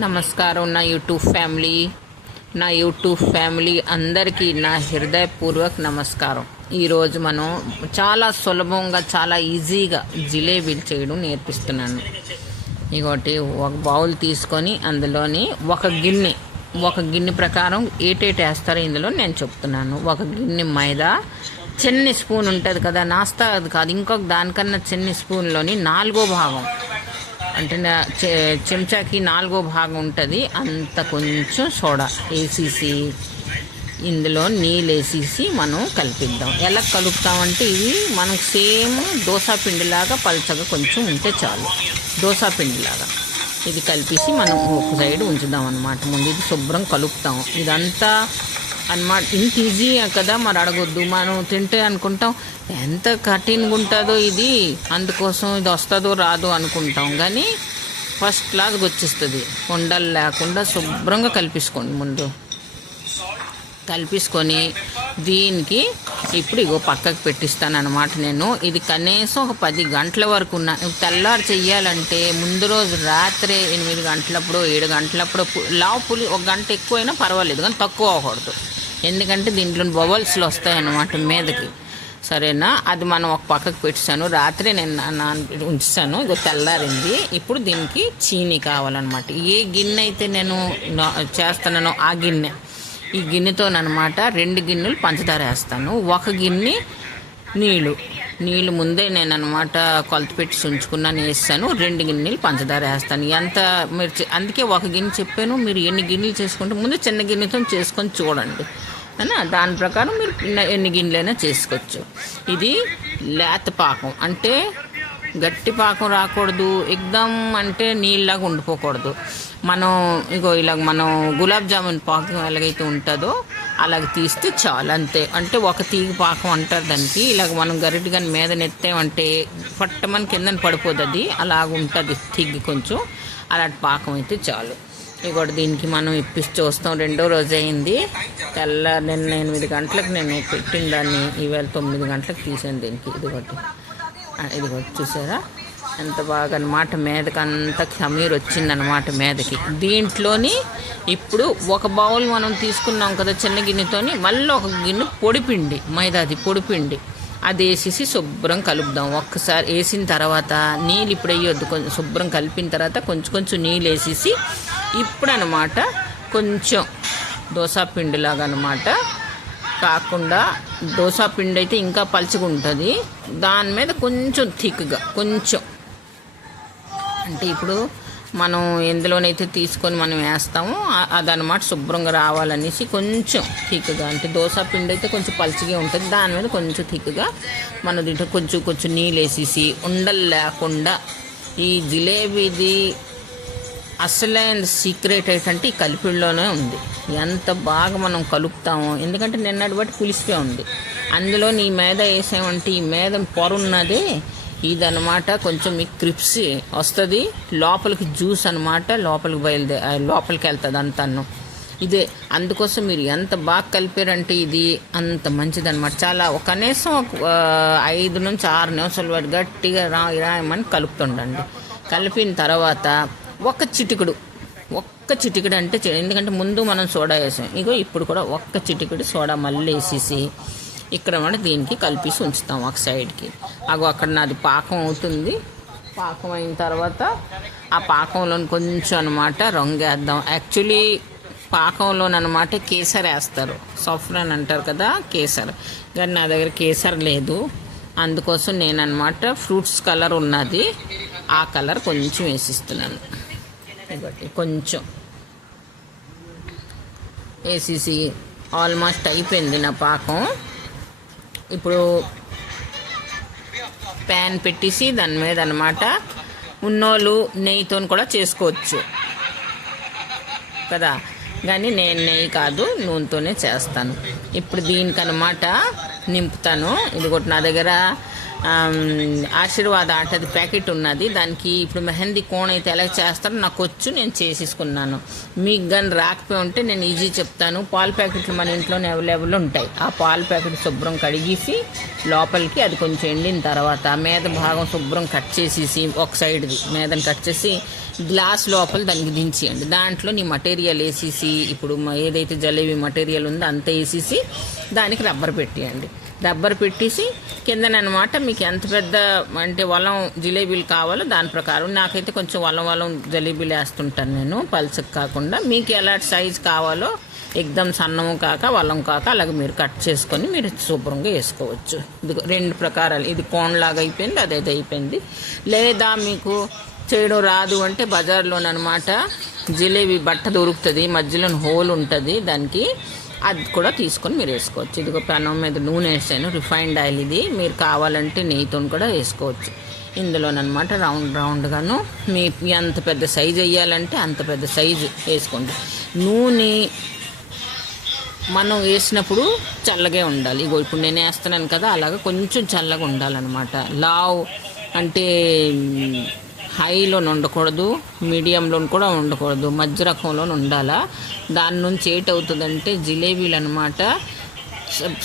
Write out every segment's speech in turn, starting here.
నమస్కారం నా YouTube family అందరికీ నా హృదయపూర్వక నమస్కారం. ఈరోజు మనం చాలా సులభంగా చాలా ఈజీగా జిలేబీలు చేయడం నేర్పిస్తున్నాను. ఇంకోటి ఒక బౌల్ తీసుకొని అందులోని ఒక గిన్నె ప్రకారం ఏటేటి వేస్తారో ఇందులో నేను చెప్తున్నాను. ఒక గిన్నె మైదా, చిన్న స్పూన్ ఉంటుంది కదా, నాస్తా అది కాదు, ఇంకొక దానికన్నా చిన్న స్పూన్లోని 4వ భాగం అంటే చెంచాకి 4వ భాగం ఉంటుంది అంత కొంచెం సోడా వేసేసి ఇందులో నీళ్ళు వేసేసి మనం కలిపిద్దాం. ఎలా కలుపుతామంటే ఇవి మనకు సేమ్ దోశ పిండిలాగా పలచగా కొంచెం ఉంటే చాలు. దోశ పిండిలాగా ఇది కలిపేసి మనం ఒక సైడ్ ఉంచుదాం అన్నమాట. ముందు ఇది శుభ్రం కలుపుతాం. ఇదంతా అన్నమాట. ఇంత ఈజీ కదా, మరి అడగొద్దు. మనం తింటే అనుకుంటాం ఎంత కఠినంగా ఉంటుందో ఇది, అందుకోసం ఇది వస్తుందో రాదో అనుకుంటాం, కానీ ఫస్ట్ క్లాస్కి వచ్చేస్తుంది. ఉండలు లేకుండా శుభ్రంగా కలిపేసుకోండి. ముందు కలిపేసుకొని దీనికి ఇప్పుడు ఇగో పక్కకు పెట్టిస్తాను అనమాట. నేను ఇది కనీసం ఒక 10 గంటల వరకు తెల్లారు చెయ్యాలంటే ముందు రోజు రాత్రే 8 గంటలప్పుడు 7 గంటలప్పుడు పులి 1 గంట ఎక్కువైనా పర్వాలేదు, కానీ తక్కువ అవ్వకూడదు. ఎందుకంటే దీంట్లో బబల్స్లు వస్తాయన్నమాట మీదకి. సరేనా? అది మనం ఒక పక్కకు పెట్టాను. రాత్రి నేను ఉంచాను. ఇగో తెల్లారింది. ఇప్పుడు దీనికి చీనీ కావాలన్నమాట. ఏ గిన్నె అయితే నేను చేస్తున్నానో ఆ గిన్నె, ఈ గిన్నెతోనమాట 2 గిన్నెలు పంచదార వేస్తాను. 1 గిన్నె నీళ్ళు ముందే నేను అనమాట కొలత పెట్టి ఉంచుకున్నాను, వేస్తాను. 2 గిన్నెలు పంచదార వేస్తాను. ఎంత మీరు అందుకే 1 గిన్నె చెప్పాను. మీరు ఎన్ని గిన్నెలు చేసుకుంటే ముందు చిన్న గిన్నెతో చేసుకొని చూడండి అని, దాని ప్రకారం మీరు ఎన్ని గిన్నెలైనా చేసుకోవచ్చు. ఇది లేత పాకం అంటే గట్టి పాకం రాకూడదు, ఎగ్దమ్ అంటే నీళ్ళలాగా ఉండిపోకూడదు. ఇలాగ మనం గులాబ్ జామున్ పాకం ఎలాగైతే ఉంటుందో అలాగ తీస్తే చాలు, అంతే. అంటే ఒక తీగ పాకం అంటారు దానికి. ఇలాగ మనం గరిటె కానీ మీద నెత్తామంటే పట్టమని కిందని పడిపోతుంది, అది అలాగ ఉంటుంది తీగ కొంచెం. అలాంటి పాకం అయితే చాలు. ఇంకోటి దీనికి మనం ఇప్పిసి చూస్తాం. 2వ రోజు అయింది. నిన్న 8 గంటలకు నేను పెట్టిన దాన్ని ఈవేళ 9 గంటలకు తీసాను దీనికి. ఇదిగోటి చూసారా ఎంత బాగా అనమాట. మీదకి అంత ఖమీర్ వచ్చిందనమాట మీదకి. దీంట్లోని ఇప్పుడు ఒక బౌల్ మనం తీసుకున్నాం కదా చిన్న గిన్నెతోని, మళ్ళీ ఒక గిన్నె పొడిపిండి, మైదాది పొడిపిండి అది వేసేసి శుభ్రం కలుపుదాం. ఒక్కసారి వేసిన తర్వాత నీళ్ళు ఇప్పుడు వేయొద్దు, కొంచెం శుభ్రం కలిపిన తర్వాత కొంచెం నీళ్ళు వేసేసి ఇప్పుడు అనమాట కొంచెం దోశ పిండిలాగా అనమాట కాకుండా, దోశ పిండి అయితే ఇంకా పలుచగా ఉంటుంది, దాని మీద కొంచెం థిక్గా కొంచెం అంటే ఇప్పుడు మనం ఎందులోనైతే తీసుకొని మనం వేస్తామో అదనమాట శుభ్రంగా రావాలనేసి కొంచెం థిక్గా, అంటే దోశ పిండి అయితే కొంచెం పలుచగా ఉంటుంది, దాని మీద కొంచెం థిక్గా మనం దీంట్లో కొంచెం నీళ్ళు వేసేసి ఉండలు లేకుండా. ఈ జిలేబీది అసలైన సీక్రెట్ ఏంటంటే ఈ కలిపిడిలోనే ఉంది. ఎంత బాగా మనం కలుపుతామో, ఎందుకంటే నిన్నటి బట్టి పులిసిపోయి ఉంది. అందులో నీ మీద వేసామంటే ఈ మీద పొరున్నదే ఇదనమాట కొంచెం మీకు క్రిప్సీ వస్తుంది, లోపలికి జ్యూస్ అనమాట లోపలికి వెళ్తుంది అంతను. ఇదే అందుకోసం మీరు ఎంత బాగా కలిపారంటే ఇది అంత మంచిదన్నమాట. చాలా కనీసం 5 నుంచి 6 నిమిషాల వరకు గట్టిగా రాయమని కలుపుతుండండి. కలిపిన తర్వాత ఒక్క చిటికెడు అంటే, ఎందుకంటే ముందు మనం సోడా వేసాం, ఇప్పుడు కూడా ఒక్క చిటికెడు సోడా మళ్ళీ వేసేసి ఇక్కడ మనం దీనికి కలిపేసి ఉంచుతాం ఒక సైడ్కి. అక్కడ నాది పాకం అవుతుంది. పాకం అయిన తర్వాత ఆ పాకంలో కొంచెం అనమాట రంగు వేద్దాం. యాక్చువల్లీ పాకంలోనమాట కేసర్ వేస్తారు, సఫ్రాన్ అంటారు కదా, కేసర్. కానీ నా దగ్గర కేసర్ లేదు, అందుకోసం నేనమాట ఫ్రూట్స్ కలర్ ఉన్నది, ఆ కలర్ కొంచెం వేసిస్తున్నాను. కొంచెం వేసేసి ఆల్మోస్ట్ అయిపోయింది నా పాకం. ఇప్పుడు ప్యాన్ పెట్టేసి దాని మీద అనమాట ఉన్నోళ్ళు నెయ్యితో కూడా చేసుకోవచ్చు కదా, కానీ నేను నెయ్యి కాదు నూనెతోనే చేస్తాను. ఇప్పుడు దీనికనమాట నింపుతాను. ఇదిగోటి నా దగ్గర ఆశీర్వాద ఆటది ప్యాకెట్ ఉన్నది, దానికి ఇప్పుడు మెహందీ కోన్ అయితే ఎలా చేస్తారో నాకు వచ్చు, నేను చేసేసుకున్నాను. మీకు కానీ రాకపోయి ఉంటే నేను ఈజీ చెప్తాను. పాల ప్యాకెట్లు మన ఇంట్లోనే అవైలబుల్ ఉంటాయి. ఆ పాల ప్యాకెట్ శుభ్రం కడిగేసి లోపలికి అది కొంచెం ఎండిన తర్వాత మీద భాగం శుభ్రం కట్ చేసేసి ఒక సైడ్ది మీదని కట్ చేసి గ్లాస్ లోపల దానికి దించేయండి. దాంట్లో నీ మటీరియల్ వేసేసి, ఇప్పుడు ఏదైతే జలేబీ మటీరియల్ ఉందో అంత వేసేసి దానికి రబ్బర్ పెట్టేయండి. రబ్బర్ పెట్టేసి కిందనమాట మీకు ఎంత పెద్ద అంటే వలం జిలేబీలు కావాలో దాని ప్రకారం, నాకైతే కొంచెం వలం జలేబీలు వేస్తుంటాను నేను, పల్చకు కాకుండా. మీకు ఎలాంటి సైజు కావాలో ఎగ్దం సన్నము కాక వలం కాక అలాగే మీరు కట్ చేసుకొని మీరు శుభ్రంగా వేసుకోవచ్చు. ఇది 2 ప్రకారాలు, ఇది కోన్లాగా అయిపోయింది, అదైతే అయిపోయింది. లేదా మీకు చేయడం రాదు అంటే బజార్లోనమాట జిలేబీ బట్ట దొరుకుతుంది, మధ్యలో హోల్ ఉంటుంది దానికి, అది కూడా తీసుకొని మీరు వేసుకోవచ్చు. ఇదిగో పెనం మీద నూనె వేసాను, రిఫైన్డ్ ఆయిల్. ఇది మీరు కావాలంటే నెయ్యితో కూడా వేసుకోవచ్చు. ఇందులోనమాట రౌండ్గాను మీ ఎంత పెద్ద సైజు వేయాలంటే అంత పెద్ద సైజు వేసుకోండి. నూనె మనం వేసినప్పుడు చల్లగా ఉండాలి. ఇగో ఇప్పుడు నేను వేస్తున్నాను కదా, అలాగ కొంచెం చల్లగా ఉండాలన్నమాట. లావ్ అంటే హైలో ఉండకూడదు, మీడియంలో కూడా ఉండకూడదు, మధ్య రకంలో ఉండాలా. దాని నుంచి ఏటవుతుందంటే జిలేబీలు అనమాట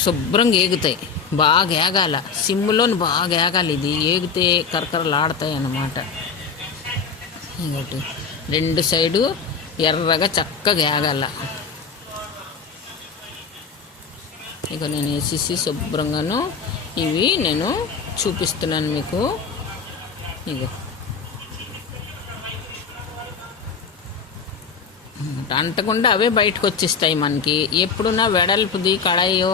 శుభ్రంగా ఏగుతాయి. బాగా ఏగాల, సిమ్లోని బాగా ఏగాలి. ఇది ఏగితే కరకరలాడతాయి అన్నమాట. ఇంకోటి 2 సైడు ఎర్రగా చక్కగా ఏగాల. ఇక నేను వేసేసి శుభ్రంగాను ఇవి నేను చూపిస్తున్నాను మీకు. ఇక అంటకుండా అవే బయటకు వచ్చేస్తాయి మనకి. ఎప్పుడున్నా వెడల్పుది కడాయో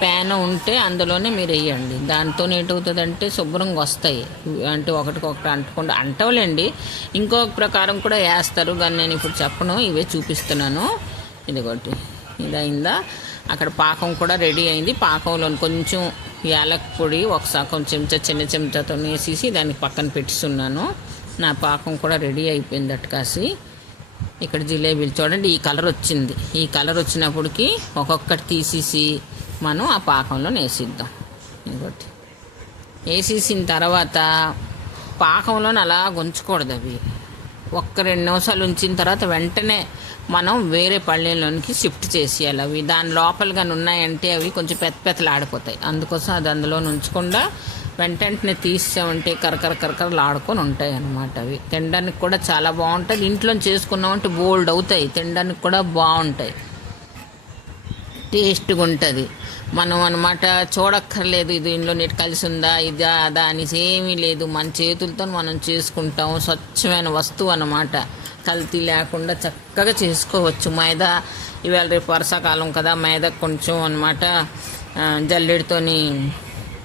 ప్యాన్ ఉంటే అందులోనే మీరు వేయండి. దాంతో ఏటవుతుందంటే శుభ్రంగా వస్తాయి. అంటే ఒకటికొకటి అంటకుండా అంటవులేండి, ఇంకొక ప్రకారం కూడా వేస్తారు, కానీ నేను ఇప్పుడు చెప్పను, ఇవే చూపిస్తున్నాను. ఇదిగోటి ఇదైందా, అక్కడ పాకం కూడా రెడీ అయింది. పాకంలో కొంచెం యాలక్ పొడి ఒకసారి చెంచా చిన్న చెంచాతో వేసేసి దానికి పక్కన పెట్టిస్తున్నాను. నా పాకం కూడా రెడీ అయిపోయింది అట్టకాసి. ఇక్కడ జిలేబీలు చూడండి, ఈ కలర్ వచ్చింది. ఈ కలర్ వచ్చినప్పటికి ఒక్కొక్కటి తీసేసి మనం ఆ పాకంలో వేసిద్దాం. ఇంకోటి వేసేసిన తర్వాత పాకంలో అలా ఉంచకూడదు. అవి 1-2 నిమిషాలు ఉంచిన తర్వాత వెంటనే మనం వేరే పళ్ళెంలోనికి షిఫ్ట్ చేసేయాలి. అవి దాని లోపలగానే ఉన్నాయంటే అవి కొంచెం పెత్తలాడిపోతాయి. అందుకోసం అది అందులో ఉంచకుండా వెంటనే తీసామంటే కరకరలు ఆడుకొని ఉంటాయి అన్నమాట. అవి తినడానికి కూడా చాలా బాగుంటుంది. ఇంట్లో చేసుకున్నామంటే బోల్డ్ అవుతాయి, తినడానికి కూడా బాగుంటాయి, టేస్ట్గా ఉంటుంది. మనం అనమాట చూడక్కర్లేదు ఇది ఇందులో నీటి కలిసి ఉందా ఇదా అదా అనేసి ఏమీ లేదు. మన చేతులతో మనం చేసుకుంటాం. స్వచ్ఛమైన వస్తువు అన్నమాట, కల్తీ లేకుండా చక్కగా చేసుకోవచ్చు. మైదా ఇవాళ రేపు వర్షాకాలం కదా, మైదా కొంచెం అనమాట జల్లెడితోని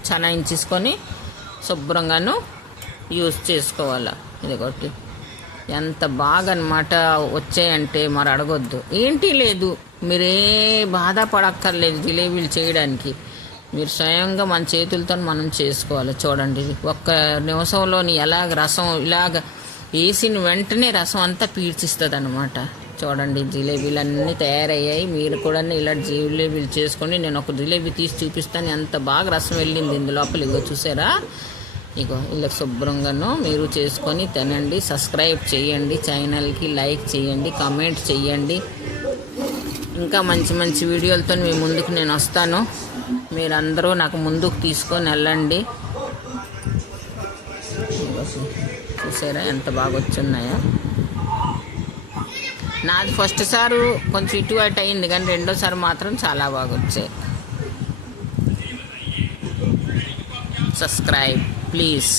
చనాయించేసుకొని శుభ్రంగాను యూజ్ చేసుకోవాలి. ఇదిగోటి ఎంత బాగా అనమాట వచ్చాయంటే మరి అడగొద్దు. ఏంటి లేదు, మీరే బాధపడక్కర్లేదు జిలేబీలు చేయడానికి. మీరు స్వయంగా మన చేతులతో మనం చేసుకోవాలి. చూడండి 1 నిమిషంలోని ఎలాగ రసం ఇలాగ వేసిన వెంటనే రసం అంతా పీల్చిస్తుంది అనమాట. చూడండి జిలేబీలు అన్నీ తయారయ్యాయి. మీరు కూడా ఇలాంటి జిలేబీలు చేసుకోండి. నేను ఒక జిలేబీ తీసి చూపిస్తాను, ఎంత బాగా రసం వెళ్ళింది ఇందులోపల. ఇగో చూసారా, ఇగో ఇలా శుభ్రంగాను మీరు చేసుకొని తినండి. సబ్స్క్రైబ్ చేయండి, ఛానల్కి లైక్ చేయండి, కామెంట్ చేయండి. ఇంకా మంచి మంచి వీడియోలతో మీ ముందుకు నేను వస్తాను. మీరందరూ నాకు ముందుకు తీసుకొని వెళ్ళండి. చూసారా ఎంత బాగా వచ్చున్నాయో. నాది ఫస్ట్ సారి కొంచెం ఇటు అటు అయింది, కానీ రెండోసారి మాత్రం చాలా బాగా వచ్చాయి. Subscribe please.